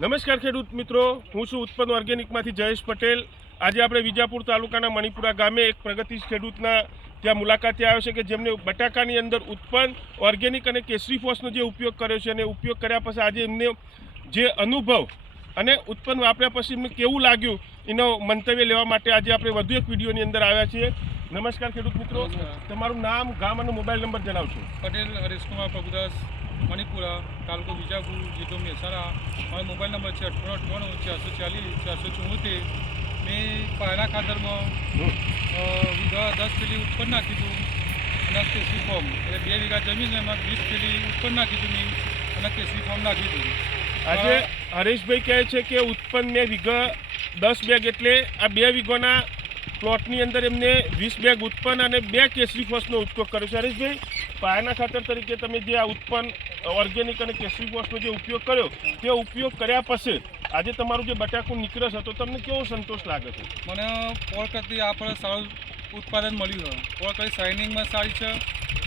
નમસ્કાર ખેડૂત મિત્રો, હું છું ઉત્પન્ન ઓર્ગેનિકમાંથી જયેશ પટેલ। આજે આપણે વિજાપુર તાલુકાના મણિપુરા ગામે એક પ્રગતિશીલ ખેડૂતના ત્યાં મુલાકાતે આવ્યો છે કે જેમને બટાકાની અંદર ઉત્પન્ન ઓર્ગેનિક અને કેસરી ફોસનો જે ઉપયોગ કર્યો છે અને ઉપયોગ કર્યા પછી આજે એમને જે અનુભવ અને ઉત્પન્ન વાપર્યા પછી એમને કેવું લાગ્યું એનો મંતવ્ય લેવા માટે આજે આપણે વધુ એક વિડીયોની અંદર આવ્યા છીએ। નમસ્કાર ખેડૂત મિત્રો, તમારું નામ, ગામ અને મોબાઈલ નંબર જણાવશો? પટેલ હરેશકુમાર પ્રભુદાસ, મણિપુરા, તાલુકો વિજાપુર, જિલ્લો મહેસાણા। મારો મોબાઈલ નંબર છે 9898 440 474। મેં પાયાના ખાતરમાં વીઘા 10 પેલી ઉત્પન્ન નાખી હતું અને કેસરી ફોર્મ, એટલે 2 વીઘા જમીન એમાં 20 પેલી ઉત્પન્ન નાખી હતું મેં અને કેસરી ફોર્મ નાખી હતું। આજે હરેશભાઈ કહે છે કે ઉત્પન્ન મેં વીઘા 10 બેગ એટલે આ 2 વીઘાના પ્લોટની અંદર એમને 20 બેગ ઉત્પન્ન અને 2 કેસરી ફોસનો ઉપયોગ કર્યો છે। હરેશભાઈ, પાયાના ખાતર તરીકે તમે જે આ ઉત્પન્ન ઓર્ગેનિક અને કેસરી ફોસનો જે ઉપયોગ કર્યો તે ઉપયોગ કર્યા પછી આજે તમારું જે બટાકું નીકળે છે તો તમને કેવો સંતોષ લાગે છે? મને પોળ કરતી આપણે સારું ઉત્પાદન મળ્યું છે। પોળ કરતી શાઇનિંગમાં સારી છે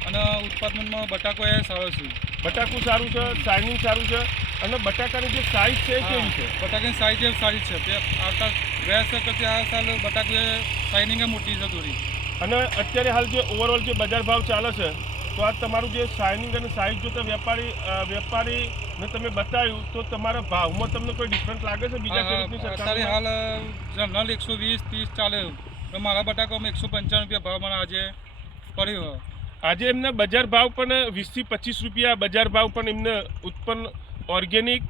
અને ઉત્પાદનમાં બટાકો એ સારો છે। બટાકું સારું છે, શાઇનિંગ સારું છે અને બટાકાની જે સાઇઝ છે એ કેવી છે? બટાકાની સાઇઝ એ સારી છે। તે આવતા ગયા છે કરતી આ સાલ બટાકો એ શાઇનિંગ મોટી છે થોડી। અને અત્યારે હાલ જે ઓવરઓલ જે બજાર ભાવ ચાલે છે તો આ તમારું જે શાઇનિંગ અને સાઇઝ જો તો વેપારીને તમે બતાવ્યું તો તમારા ભાવમાં તમને કોઈ ડિફરન્સ લાગે છે બીજા ખેડૂતની અત્યારે સરખામણીમાં? હાલ જનરલ 120-30 ચાલે, મારા બટાકામાં 155 રૂપિયા ભાવ મને આજે પડ્યો। આજે એમને બજાર ભાવ પણ 20 થી 25 રૂપિયા બજાર ભાવ પણ એમને ઉત્પન્ન ઓર્ગેનિક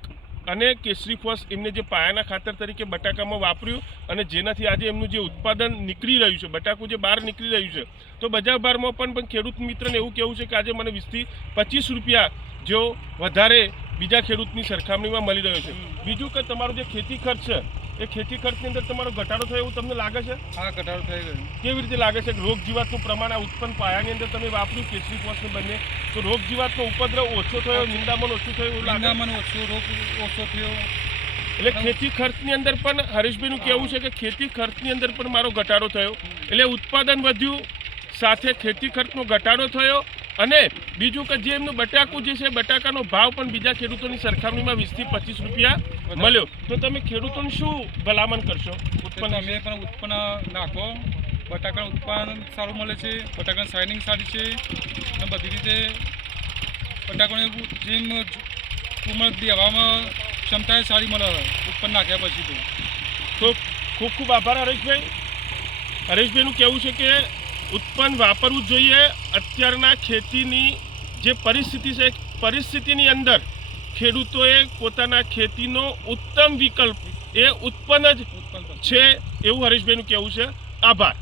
અને કેસરી ફોસ એમને જે પાયાના ખાતર તરીકે બટાકામાં વાપર્યું અને જેનાથી આજે એમનું જે ઉત્પાદન નીકળી રહ્યું છે, બટાકું જે બહાર નીકળી રહ્યું છે, તો બજાર ભાવમાં પણ ખેડૂત મિત્રને એવું કહેવું છે કે આજે મને 20 થી 25 રૂપિયા જેવો વધારે બીજા ખેડૂતની સરખામણીમાં મળી રહ્યો છે। બીજું કે તમારો જે ખેતી ખર્ચ છે એ ખેતી ખર્ચની અંદર તમારો ઘટાડો થયો એવું તમને લાગે છે? હા, ઘટાડો થઈ ગયો। કેવી રીતે લાગે છે કે રોગ જીવાતનું પ્રમાણ આ ઉત્પન્ન પાયાની અંદર તમે વાપર્યું કેસરી ફોસને બંને તો રોગ જીવાતનો ઉપદ્રવ ઓછો થયો, નિંદામણ ઓછું થયું એવું લાગે? મને ઓછો રોગ ઓછો થયો। એટલે ખેતી ખર્ચની અંદર પણ હરેશભાઈનું કહેવું છે કે ખેતી ખર્ચની અંદર પણ મારો ઘટાડો થયો, એટલે ઉત્પાદન વધ્યું, સાથે ખેતી ખર્ચનો ઘટાડો થયો અને બીજું કે જે એમનું બટાકું જે છે બટાકાનો ભાવ પણ બીજા ખેડૂતોની સરખામણીમાં 20 થી 25 રૂપિયા મળ્યો। તો તમે ખેડૂતોને શું ભલામણ કરશો? ઉત્પન્ન અમે પણ ઉત્પન્ન નાખો, બટાકાનું ઉત્પાદન સારું મળે છે, બટાકાની શાઇનિંગ સારી છે અને બધી રીતે બટાકાને જેમ ઉંમર દેવામાં ક્ષમતા સારી મળે ઉત્પન્ન નાખ્યા પછી। તો ખૂબ ખૂબ આભાર હરેશભાઈ। હરેશભાઈનું કહેવું છે કે ઉત્પન્ન વાપરવું જોઈએ। અત્યારના ખેતીની જે પરિસ્થિતિ છે પરિસ્થિતિની અંદર ખેડૂતોએ પોતાના ખેતીનો ઉત્તમ વિકલ્પ એ ઉત્પન્ન જ છે એવું હરેશભાઈનું કહેવું છે। આભાર।